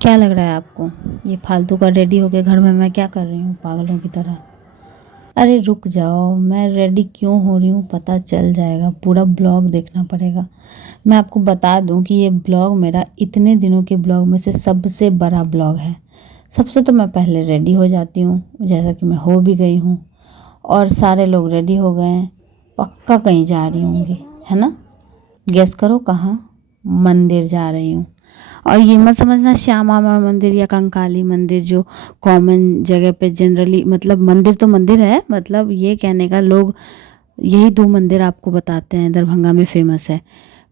क्या लग रहा है आपको? ये फालतू का रेडी होके घर में मैं क्या कर रही हूँ पागलों की तरह? अरे रुक जाओ, मैं रेडी क्यों हो रही हूँ पता चल जाएगा, पूरा ब्लॉग देखना पड़ेगा। मैं आपको बता दूँ कि ये ब्लॉग मेरा इतने दिनों के ब्लॉग में से सबसे बड़ा ब्लॉग है। सबसे तो मैं पहले रेडी हो जाती हूँ, जैसा कि मैं हो भी गई हूँ, और सारे लोग रेडी हो गए हैं। पक्का कहीं जा रही होंगी, है ना? गेस करो कहाँ? मंदिर जा रही हूँ। और ये मत समझना श्यामा माँ मंदिर या कंकाली मंदिर, जो कॉमन जगह पे जनरली, मतलब मंदिर तो मंदिर है, मतलब ये कहने का लोग यही दो मंदिर आपको बताते हैं दरभंगा में फेमस है।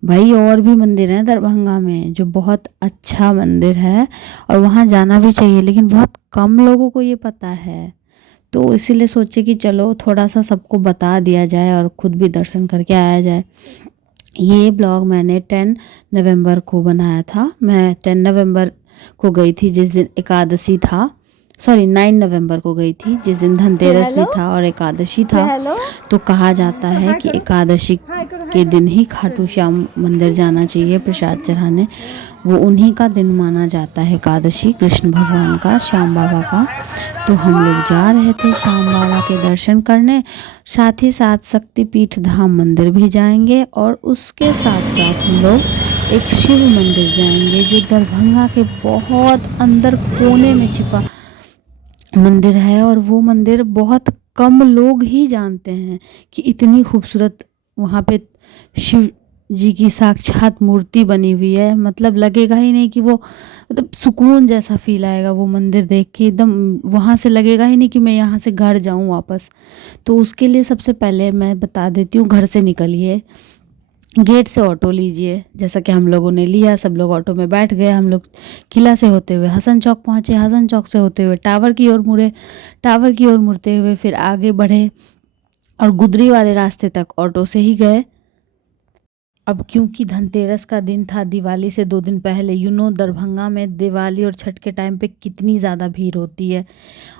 भाई और भी मंदिर हैं दरभंगा में जो बहुत अच्छा मंदिर है, और वहाँ जाना भी चाहिए, लेकिन बहुत कम लोगों को ये पता है। तो इसीलिए सोचे कि चलो थोड़ा सा सबको बता दिया जाए और खुद भी दर्शन करके आया जाए। ये ब्लॉग मैंने 10 नवंबर को बनाया था। मैं 10 नवंबर को गई थी जिस दिन एकादशी था, सॉरी 9 नवंबर को गई थी जिस दिन धनतेरस भी था और एकादशी था। तो कहा जाता है कि एकादशी के दिन ही खाटू श्याम मंदिर जाना चाहिए प्रसाद चढ़ाने। वो उन्हीं का दिन माना जाता है एकादशी, कृष्ण भगवान का, श्याम बाबा का। तो हम लोग जा रहे थे श्याम बाबा के दर्शन करने, साथ ही साथ शक्तिपीठ धाम मंदिर भी जाएंगे, और उसके साथ साथ हम लोग एक शिव मंदिर जाएंगे जो दरभंगा के बहुत अंदर कोने में छिपा मंदिर है। और वो मंदिर बहुत कम लोग ही जानते हैं कि इतनी खूबसूरत वहाँ पे शिव जी की साक्षात मूर्ति बनी हुई है। मतलब लगेगा ही नहीं कि वो, मतलब सुकून जैसा फील आएगा वो मंदिर देख के, एकदम वहाँ से लगेगा ही नहीं कि मैं यहाँ से घर जाऊँ वापस। तो उसके लिए सबसे पहले मैं बता देती हूँ, घर से निकलिए, गेट से ऑटो लीजिए, जैसा कि हम लोगों ने लिया। सब लोग ऑटो में बैठ गए। हम लोग किला से होते हुए हसन चौक पहुँचे, हसन चौक से होते हुए टावर की ओर मुड़े, टावर की ओर मुड़ते हुए फिर आगे बढ़े और गुदरी वाले रास्ते तक ऑटो से ही गए। अब क्योंकि धनतेरस का दिन था, दिवाली से 2 दिन पहले, दरभंगा में दिवाली और छठ के टाइम पे कितनी ज़्यादा भीड़ होती है।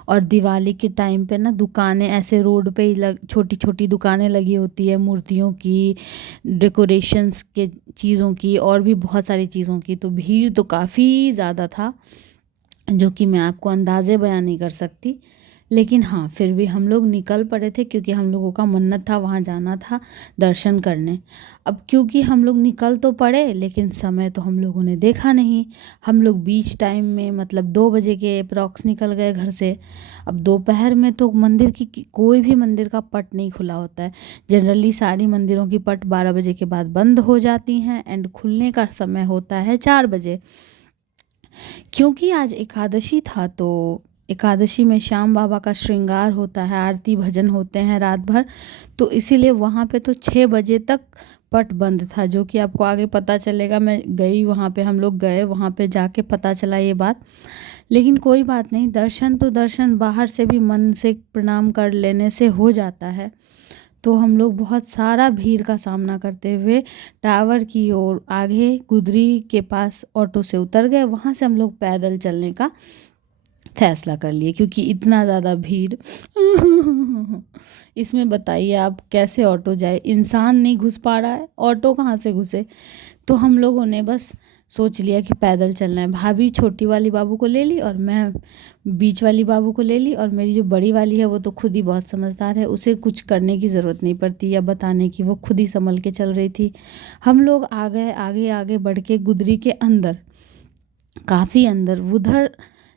और दिवाली के टाइम पे ना दुकानें ऐसे रोड पे ही छोटी छोटी दुकानें लगी होती है, मूर्तियों की, डेकोरेशंस के चीज़ों की, और भी बहुत सारी चीज़ों की। तो भीड़ तो काफ़ी ज़्यादा था, जो कि मैं आपको अंदाज़े बयान नहीं कर सकती। लेकिन हाँ, फिर भी हम लोग निकल पड़े थे क्योंकि हम लोगों का मन्नत था, वहाँ जाना था दर्शन करने। अब क्योंकि हम लोग निकल तो पड़े, लेकिन समय तो हम लोगों ने देखा नहीं। हम लोग बीच टाइम में, मतलब 2 बजे के अप्रॉक्स निकल गए घर से। अब दोपहर में तो मंदिर की कोई भी मंदिर का पट नहीं खुला होता है। जनरली सारी मंदिरों की पट 12 बजे के बाद बंद हो जाती हैं, एंड खुलने का समय होता है 4 बजे। क्योंकि आज एकादशी था, तो एकादशी में श्याम बाबा का श्रृंगार होता है, आरती भजन होते हैं रात भर। तो इसीलिए वहाँ पे तो 6 बजे तक पट बंद था, जो कि आपको आगे पता चलेगा। मैं गई वहाँ पे, हम लोग गए वहाँ पे, जाके पता चला ये बात। लेकिन कोई बात नहीं, दर्शन तो दर्शन बाहर से भी मन से प्रणाम कर लेने से हो जाता है। तो हम लोग बहुत सारा भीड़ का सामना करते हुए टावर की ओर आगे गुदरी के पास ऑटो से उतर गए। वहाँ से हम लोग पैदल चलने का फैसला कर लिए, क्योंकि इतना ज़्यादा भीड़ इसमें बताइए आप कैसे ऑटो जाए? इंसान नहीं घुस पा रहा है, ऑटो कहाँ से घुसे? तो हम लोगों ने बस सोच लिया कि पैदल चलना है। भाभी छोटी वाली बाबू को ले ली, और मैं बीच वाली बाबू को ले ली, और मेरी जो बड़ी वाली है वो तो खुद ही बहुत समझदार है, उसे कुछ करने की ज़रूरत नहीं पड़ती या बताने की, वो खुद ही संभल के चल रही थी। हम लोग आ गए आगे आगे बढ़ के गुदरी के अंदर, काफ़ी अंदर, उधर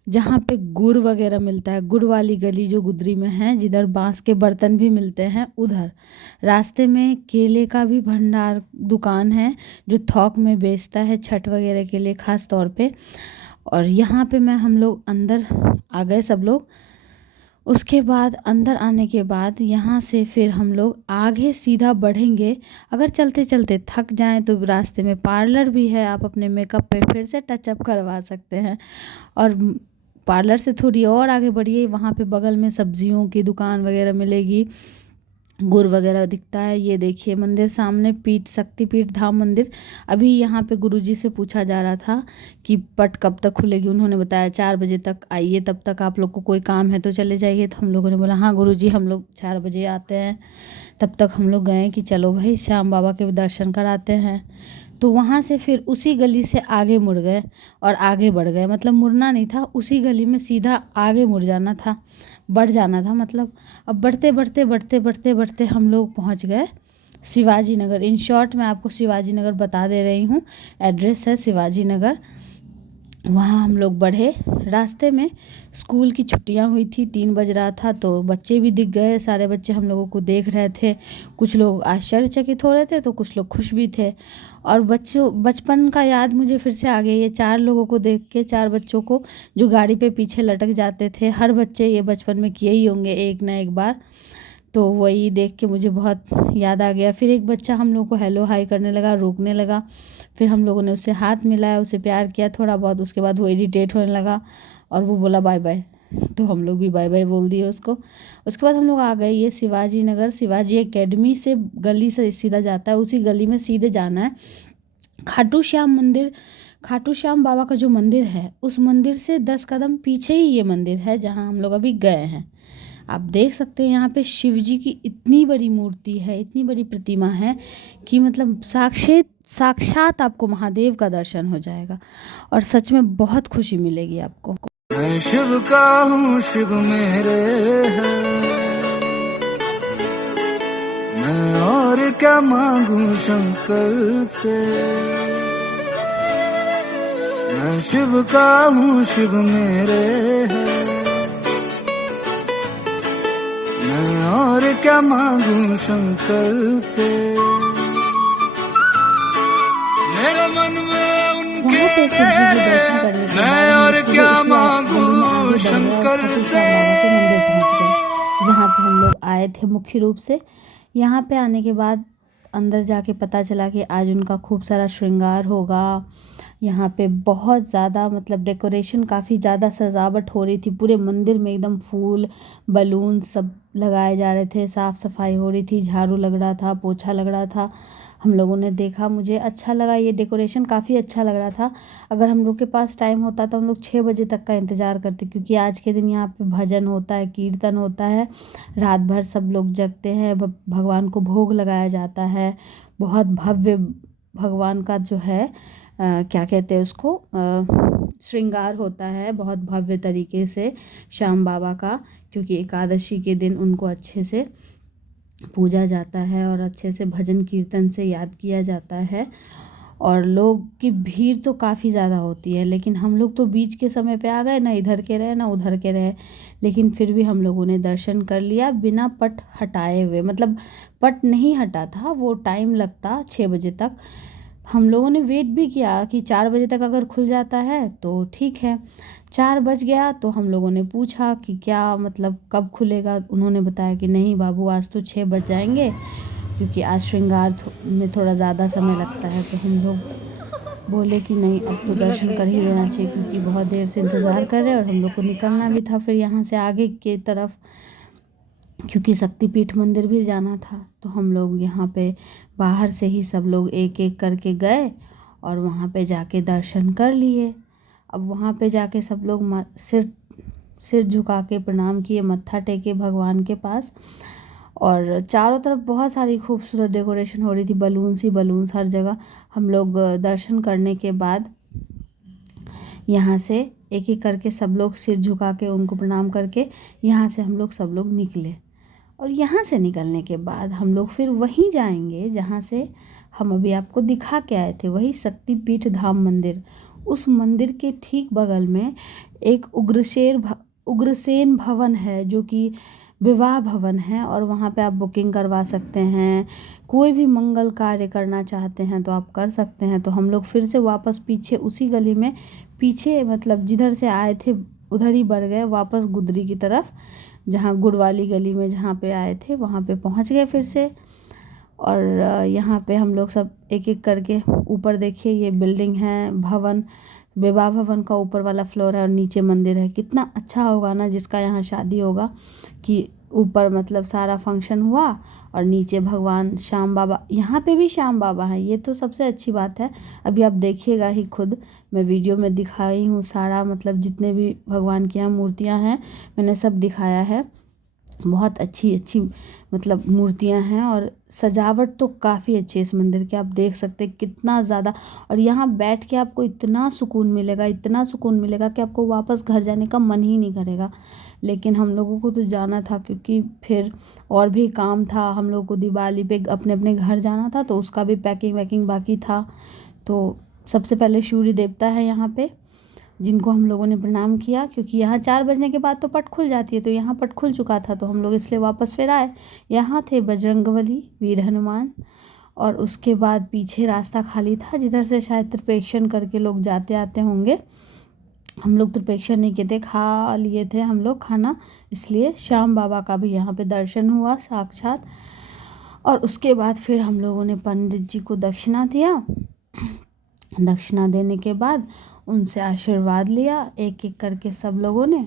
जहाँ पे गुड़ वगैरह मिलता है, गुड़ वाली गली जो गुदरी में है, जिधर बांस के बर्तन भी मिलते हैं, उधर रास्ते में केले का भी भंडार दुकान है जो थोक में बेचता है छठ वगैरह के लिए ख़ास तौर पे। और यहाँ पे हम लोग अंदर आ गए सब लोग। उसके बाद अंदर आने के बाद यहाँ से फिर हम लोग आगे सीधा बढ़ेंगे। अगर चलते चलते थक जाएं तो रास्ते में पार्लर भी है, आप अपने मेकअप पे फिर से टचअप करवा सकते हैं। और पार्लर से थोड़ी और आगे बढ़िए, वहाँ पे बगल में सब्जियों की दुकान वगैरह मिलेगी, गुड़ वगैरह दिखता है। ये देखिए मंदिर सामने, पीठ शक्तिपीठ धाम मंदिर। अभी यहाँ पे गुरुजी से पूछा जा रहा था कि पट कब तक खुलेगी। उन्होंने बताया 4 बजे तक आइए, तब तक आप लोग को कोई काम है तो चले जाइए। तो हम लोगों ने बोला हाँ गुरुजी, हम लोग 4 बजे आते हैं। तब तक हम लोग गए कि चलो भाई श्याम बाबा के दर्शन कराते हैं। तो वहाँ से फिर उसी गली से आगे मुड़ गए और आगे बढ़ गए, मतलब मुड़ना नहीं था, उसी गली में सीधा आगे मुड़ जाना था, बढ़ जाना था मतलब। अब बढ़ते बढ़ते बढ़ते बढ़ते बढ़ते हम लोग पहुँच गए शिवाजी नगर। इन शॉर्ट मैं आपको शिवाजी नगर बता दे रही हूँ, एड्रेस है शिवाजी नगर। वहाँ हम लोग बढ़े। रास्ते में स्कूल की छुट्टियां हुई थी, 3 बज रहा था, तो बच्चे भी दिख गए। सारे बच्चे हम लोगों को देख रहे थे। कुछ लोग आश्चर्यचकित हो रहे थे तो कुछ लोग खुश भी थे। और बचपन का याद मुझे फिर से आ गया, ये 4 लोगों को देख के, 4 बच्चों को जो गाड़ी पे पीछे लटक जाते थे। हर बच्चे ये बचपन में किए ही होंगे एक ना एक बार, तो वही देख के मुझे बहुत याद आ गया। फिर एक बच्चा हम लोग को हेलो हाय करने लगा, रोकने लगा। फिर हम लोगों ने उससे हाथ मिलाया, उसे प्यार किया थोड़ा बहुत। उसके बाद वो इरिटेट होने लगा और वो बोला बाय बाय, तो हम लोग भी बाय बाय बोल दिए उसको। उसके बाद हम लोग आ गए ये शिवाजी नगर। शिवाजी एकेडमी से गली से सीधा जाता है, उसी गली में सीधे जाना है। खाटू श्याम मंदिर, खाटू श्याम बाबा का जो मंदिर है, उस मंदिर से 10 कदम पीछे ही ये मंदिर है जहाँ हम लोग अभी गए हैं। आप देख सकते हैं यहाँ पे शिव जी की इतनी बड़ी मूर्ति है, इतनी बड़ी प्रतिमा है कि मतलब साक्षात आपको महादेव का दर्शन हो जाएगा और सच में बहुत खुशी मिलेगी आपको। मैं शिव का हूँ, शिव मेरे है, मैं और क्या मांगू शंकर से। मैं शिव का हूँ, शिव मेरे है, मैं और क्या मांगू शंकर से। मेरे मन में उनके मैं और क्या मांगू शंकर से। जहाँ पे हम लोग आए थे मुख्य रूप से। यहाँ पे आने के बाद अंदर जाके पता चला कि आज उनका खूब सारा श्रृंगार होगा। यहाँ पे बहुत ज़्यादा मतलब डेकोरेशन, काफ़ी ज़्यादा सजावट हो रही थी पूरे मंदिर में। एकदम फूल बलून सब लगाए जा रहे थे, साफ़ सफाई हो रही थी, झाड़ू लग रहा था, पोछा लग रहा था। हम लोगों ने देखा, मुझे अच्छा लगा, ये डेकोरेशन काफ़ी अच्छा लग रहा था। अगर हम लोग के पास टाइम होता तो हम लोग 6 बजे तक का इंतज़ार करते, क्योंकि आज के दिन यहाँ पे भजन होता है, कीर्तन होता है, रात भर सब लोग जगते हैं, भगवान को भोग लगाया जाता है। बहुत भव्य भगवान का जो है क्या कहते हैं उसको, श्रृंगार होता है बहुत भव्य तरीके से श्याम बाबा का, क्योंकि एकादशी के दिन उनको अच्छे से पूजा जाता है और अच्छे से भजन कीर्तन से याद किया जाता है। और लोग की भीड़ तो काफ़ी ज़्यादा होती है, लेकिन हम लोग तो बीच के समय पे आ गए, ना इधर के रहे ना उधर के रहे, लेकिन फिर भी हम लोगों ने दर्शन कर लिया बिना पट हटाए हुए। मतलब पट नहीं हटा था, वो टाइम लगता 6 बजे तक। हम लोगों ने वेट भी किया कि 4 बजे तक अगर खुल जाता है तो ठीक है। 4 बज गया तो हम लोगों ने पूछा कि क्या मतलब कब खुलेगा। उन्होंने बताया कि नहीं बाबू, आज तो 6 बज जाएंगे, क्योंकि आज श्रृंगार में थोड़ा ज़्यादा समय लगता है। तो हम लोग बोले कि नहीं, अब तो दर्शन कर ही लेना चाहिए, क्योंकि बहुत देर से इंतज़ार कर रहे हैं और हम लोग को निकलना भी था फिर यहाँ से आगे की तरफ, क्योंकि शक्तिपीठ मंदिर भी जाना था। तो हम लोग यहाँ पे बाहर से ही सब लोग एक एक करके गए और वहाँ पे जाके दर्शन कर लिए। अब वहाँ पे जाके सब लोग सिर झुका के प्रणाम किए, मत्था टेके भगवान के पास। और चारों तरफ बहुत सारी खूबसूरत डेकोरेशन हो रही थी, बलून्स हर जगह। हम लोग दर्शन करने के बाद यहाँ से एक एक करके सब लोग सिर झुका के उनको प्रणाम करके यहाँ से हम लोग सब लोग निकले। और यहाँ से निकलने के बाद हम लोग फिर वहीं जाएंगे जहाँ से हम अभी आपको दिखा के आए थे, वही शक्तिपीठ धाम मंदिर। उस मंदिर के ठीक बगल में एक उग्रसेन भवन है, जो कि विवाह भवन है, और वहाँ पे आप बुकिंग करवा सकते हैं। कोई भी मंगल कार्य करना चाहते हैं तो आप कर सकते हैं। तो हम लोग फिर से वापस पीछे उसी गली में, पीछे मतलब जिधर से आए थे उधर ही बढ़ गए वापस गुदरी की तरफ, जहाँ गुड़ वाली गली में जहाँ पे आए थे वहाँ पे पहुँच गए फिर से। और यहाँ पे हम लोग सब एक एक करके, ऊपर देखिए ये बिल्डिंग है, भवन, विवाह भवन का ऊपर वाला फ्लोर है और नीचे मंदिर है। कितना अच्छा होगा ना जिसका यहाँ शादी होगा, कि ऊपर मतलब सारा फंक्शन हुआ और नीचे भगवान श्याम बाबा, यहाँ पे भी श्याम बाबा हैं। ये तो सबसे अच्छी बात है। अभी आप देखिएगा ही खुद, मैं वीडियो में दिखाई हूँ सारा, मतलब जितने भी भगवान की यहाँ मूर्तियाँ हैं मैंने सब दिखाया है। बहुत अच्छी अच्छी मतलब मूर्तियां हैं और सजावट तो काफ़ी अच्छी है इस मंदिर की। आप देख सकते हैं कितना ज़्यादा, और यहाँ बैठ के आपको इतना सुकून मिलेगा, इतना सुकून मिलेगा कि आपको वापस घर जाने का मन ही नहीं करेगा। लेकिन हम लोगों को तो जाना था क्योंकि फिर और भी काम था, हम लोगों को दिवाली पे अपने अपने घर जाना था, तो उसका भी पैकिंग वैकिंग बाकी था। तो सबसे पहले सूर्य देवता है यहाँ पे, जिनको हम लोगों ने प्रणाम किया, क्योंकि यहाँ 4 बजने के बाद तो पट खुल जाती है, तो यहाँ पट खुल चुका था, तो हम लोग इसलिए वापस फिर आए। यहाँ थे बजरंगबली, वीर हनुमान, और उसके बाद पीछे रास्ता खाली था जिधर से शायद त्रिपेक्षण करके लोग जाते आते होंगे। हम लोग त्रिपेक्षण नहीं किए थे, खा लिए थे हम लोग खाना, इसलिए श्याम बाबा का भी यहाँ पे दर्शन हुआ साक्षात। और उसके बाद फिर हम लोगों ने पंडित जी को दक्षिणा दिया। दक्षिणा देने के बाद उनसे आशीर्वाद लिया एक एक करके सब लोगों ने।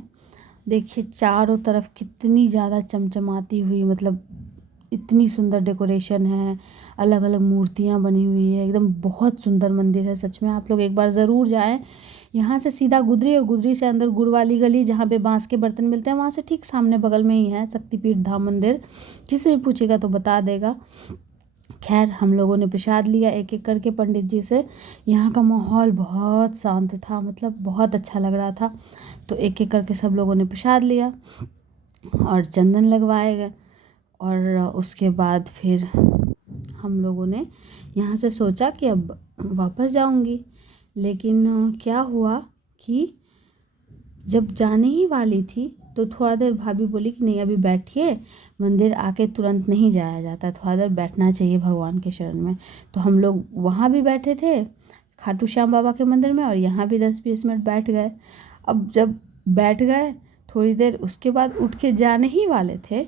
देखिए चारों तरफ कितनी ज़्यादा चमचमाती हुई, मतलब इतनी सुंदर डेकोरेशन है, अलग अलग मूर्तियाँ बनी हुई है, एकदम बहुत सुंदर मंदिर है सच में। आप लोग एक बार ज़रूर जाएं। यहाँ से सीधा गुदरी, और गुदरी से अंदर गुड़ वाली गली जहाँ पे बांस के बर्तन मिलते हैं, वहाँ से ठीक सामने बगल में ही है शक्तिपीठ धाम मंदिर। किसी भी पूछेगा तो बता देगा। खैर हम लोगों ने प्रसाद लिया एक एक करके पंडित जी से। यहाँ का माहौल बहुत शांत था, मतलब बहुत अच्छा लग रहा था। तो एक एक करके सब लोगों ने प्रसाद लिया और चंदन लगवाए गए। और उसके बाद फिर हम लोगों ने यहाँ से सोचा कि अब वापस जाऊँगी, लेकिन क्या हुआ कि जब जाने ही वाली थी तो थोड़ा देर भाभी बोली कि नहीं अभी बैठिए, मंदिर आके तुरंत नहीं जाया जाता, थोड़ा देर बैठना चाहिए भगवान के शरण में। तो हम लोग वहाँ भी बैठे थे खाटू श्याम बाबा के मंदिर में, और यहाँ भी 10-20 मिनट बैठ गए। अब जब बैठ गए थोड़ी देर, उसके बाद उठ के जाने ही वाले थे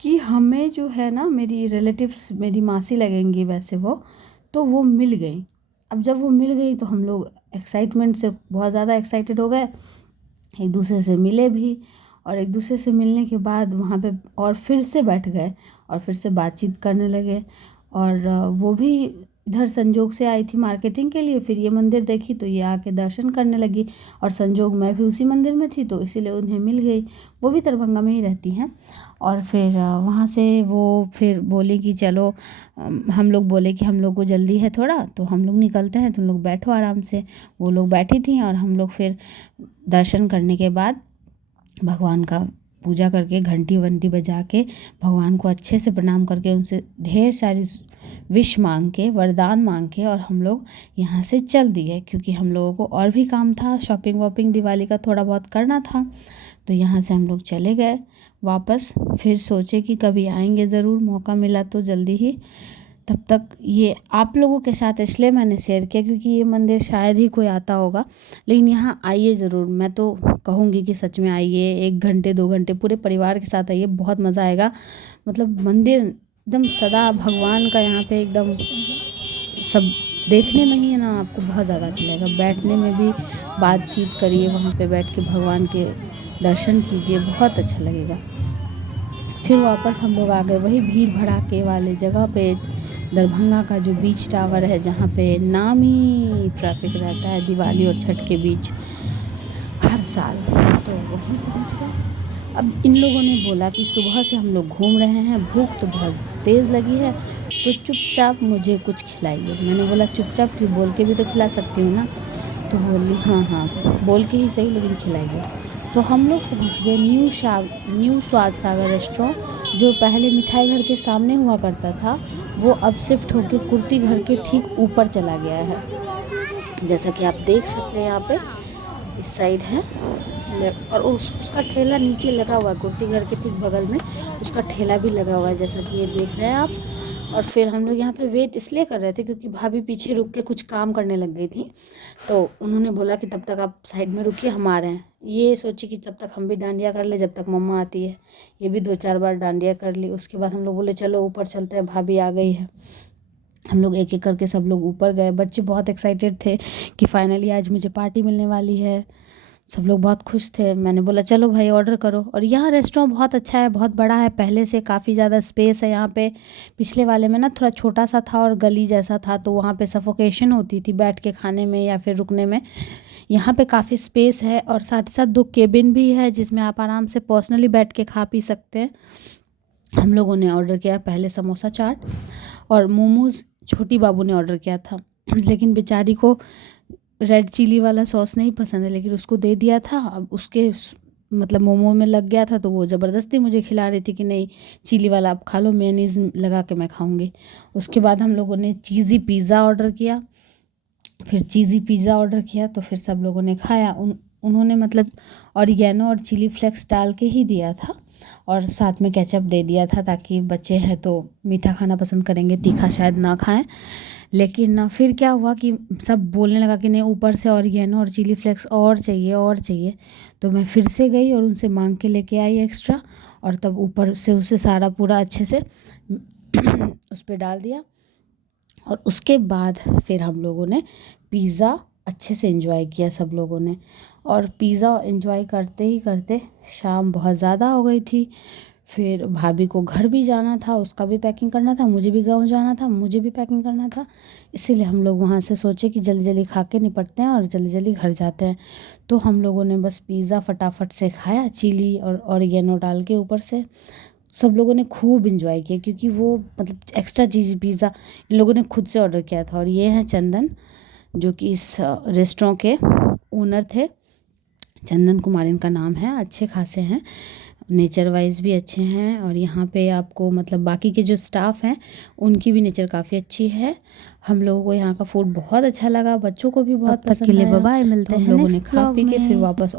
कि हमें जो है ना, मेरी रिलेटिव्स, मेरी मासी लगेंगी वैसे वो मिल गई। अब जब वो मिल गई तो हम लोग एक्साइटमेंट से बहुत ज़्यादा एक्साइटेड हो गए, एक दूसरे से मिले भी, और एक दूसरे से मिलने के बाद वहाँ पे और फिर से बैठ गए और फिर से बातचीत करने लगे। और वो भी इधर संजोग से आई थी मार्केटिंग के लिए, फिर ये मंदिर देखी तो ये आके दर्शन करने लगी, और संजोग मैं भी उसी मंदिर में थी तो इसीलिए उन्हें मिल गई। वो भी दरभंगा में ही रहती हैं। और फिर वहाँ से वो फिर बोली कि चलो, हम लोग बोले कि हम लोग को जल्दी है थोड़ा, तो हम लोग निकलते हैं, तुम लोग बैठो आराम से। वो लोग बैठी थी और हम लोग फिर दर्शन करने के बाद भगवान का पूजा करके घंटी वंटी बजा के भगवान को अच्छे से प्रणाम करके उनसे ढेर सारी विश मांग के, वरदान मांग के, और हम लोग यहाँ से चल दिए, क्योंकि हम लोगों को और भी काम था, शॉपिंग वॉपिंग दिवाली का थोड़ा बहुत करना था। तो यहाँ से हम लोग चले गए वापस। फिर सोचे कि कभी आएंगे ज़रूर, मौका मिला तो जल्दी ही। तब तक ये आप लोगों के साथ इसलिए मैंने शेयर किया क्योंकि ये मंदिर शायद ही कोई आता होगा, लेकिन यहाँ आइए ज़रूर। मैं तो कहूँगी कि सच में आइए, 1 घंटे 2 घंटे पूरे परिवार के साथ आइए, बहुत मज़ा आएगा। मतलब मंदिर एकदम सदा भगवान का यहाँ पे एकदम सब देखने में ही है ना, आपको बहुत ज़्यादा अच्छा लगेगा। बैठने में भी बातचीत करिए, वहाँ पे बैठ के भगवान के दर्शन कीजिए, बहुत अच्छा लगेगा। फिर वापस हम लोग आ गए वही भीड़ भड़ाके वाले जगह पे, दरभंगा का जो बीच टावर है, जहाँ पे नामी ट्रैफिक रहता है दिवाली और छठ के बीच हर साल, तो वहीं पहुँच गए। अब इन लोगों ने बोला कि सुबह से हम लोग घूम रहे हैं, भूख तो बहुत तेज़ लगी है, तो चुपचाप मुझे कुछ खिलाइए। मैंने बोला चुपचाप क्यों, बोल के भी तो खिला सकती हूँ ना। तो बोली हाँ हाँ बोल के ही सही, लेकिन खिलाइए। तो हम लोग पहुँच गए न्यू स्वाद सागर रेस्टोरेंट, जो पहले मिठाई घर के सामने हुआ करता था, वो अब शिफ्ट होके कुर्ती घर के ठीक ऊपर चला गया है। जैसा कि आप देख सकते हैं यहाँ पे इस साइड है, और उसका ठेला नीचे लगा हुआ है, कुर्ती घर के ठीक बगल में उसका ठेला भी लगा हुआ है, जैसा कि ये देख रहे हैं आप। और फिर हम लोग यहाँ पे वेट इसलिए कर रहे थे क्योंकि भाभी पीछे रुक के कुछ काम करने लग गई थी, तो उन्होंने बोला कि तब तक आप साइड में रुकिए, हम आ रहे हैं। ये सोची कि तब तक हम भी डांडिया कर ले, जब तक मम्मा आती है। ये भी 2-4 बार डांडिया कर ली। उसके बाद हम लोग बोले चलो ऊपर चलते हैं, भाभी आ गई है। हम लोग एक एक करके सब लोग ऊपर गए। बच्चे बहुत एक्साइटेड थे कि फाइनली आज मुझे पार्टी मिलने वाली है। सब लोग बहुत खुश थे। मैंने बोला चलो भाई ऑर्डर करो। और यहाँ रेस्टोरेंट बहुत अच्छा है, बहुत बड़ा है, पहले से काफ़ी ज़्यादा स्पेस है यहाँ पे। पिछले वाले में ना थोड़ा छोटा सा था और गली जैसा था, तो वहाँ पे सफोकेशन होती थी बैठ के खाने में या फिर रुकने में। यहाँ पे काफ़ी स्पेस है और साथ ही साथ 2 केबिन भी है जिसमें आप आराम से पर्सनली बैठ के खा पी सकते हैं। हम लोगों ने ऑर्डर किया पहले समोसा चाट और मोमोज़ छोटी बाबू ने ऑर्डर किया था, लेकिन बेचारी को रेड चिली वाला सॉस नहीं पसंद है, लेकिन उसको दे दिया था। अब उसके मतलब मोमो में लग गया था, तो वो ज़बरदस्ती मुझे खिला रही थी कि नहीं चिली वाला आप खा लो, मेयोनीज़ लगा के मैं खाऊंगी। उसके बाद हम लोगों ने चीज़ी पिज़्ज़ा ऑर्डर किया। फिर चीज़ी पिज़्ज़ा ऑर्डर किया तो फिर सब लोगों ने खाया। उन्होंने मतलब ऑरिगेनो और चिली फ्लेक्स डाल के ही दिया था और साथ में केचप दे दिया था, ताकि बच्चे हैं तो मीठा खाना पसंद करेंगे, तीखा शायद ना खाएं। लेकिन फिर क्या हुआ कि सब बोलने लगा कि नहीं ऊपर से ऑरिगेनो और चिली फ्लेक्स और चाहिए और चाहिए। तो मैं फिर से गई और उनसे मांग के लेके आई एक्स्ट्रा, और तब ऊपर से उसे सारा पूरा अच्छे से उस पर डाल दिया। और उसके बाद फिर हम लोगों ने पिज़्ज़ा अच्छे से एंजॉय किया सब लोगों ने। और पिज़्ज़ा एंजॉय करते ही करते शाम बहुत ज़्यादा हो गई थी। फिर भाभी को घर भी जाना था, उसका भी पैकिंग करना था, मुझे भी गाँव जाना था, मुझे भी पैकिंग करना था। इसीलिए हम लोग वहाँ से सोचे कि जल्दी जल्दी खा के निपटते हैं और जल्दी जल्दी घर जाते हैं। तो हम लोगों ने बस पिज़्ज़ा फटाफट से खाया, चिली और ऑरिगेनो डाल के ऊपर से। सब लोगों ने खूब इंजॉय किया क्योंकि वो मतलब एक्स्ट्रा चीज़ पिज़्ज़ा इन लोगों ने खुद से ऑर्डर किया था। और ये हैं चंदन, जो कि इस रेस्टोरेंट के ओनर थे। चंदन कुमार इनका नाम है, अच्छे खासे हैं, नेचर वाइज भी अच्छे हैं। और यहाँ पे आपको मतलब बाकी के जो स्टाफ हैं उनकी भी नेचर काफ़ी अच्छी है। हम लोगों को यहाँ का फूड बहुत अच्छा लगा, बच्चों को भी बहुत पसंद आया। बाय, मिलते तो हम हैं लोगों ने नेक्स्ट खा व्लॉग पी के फिर में। वापस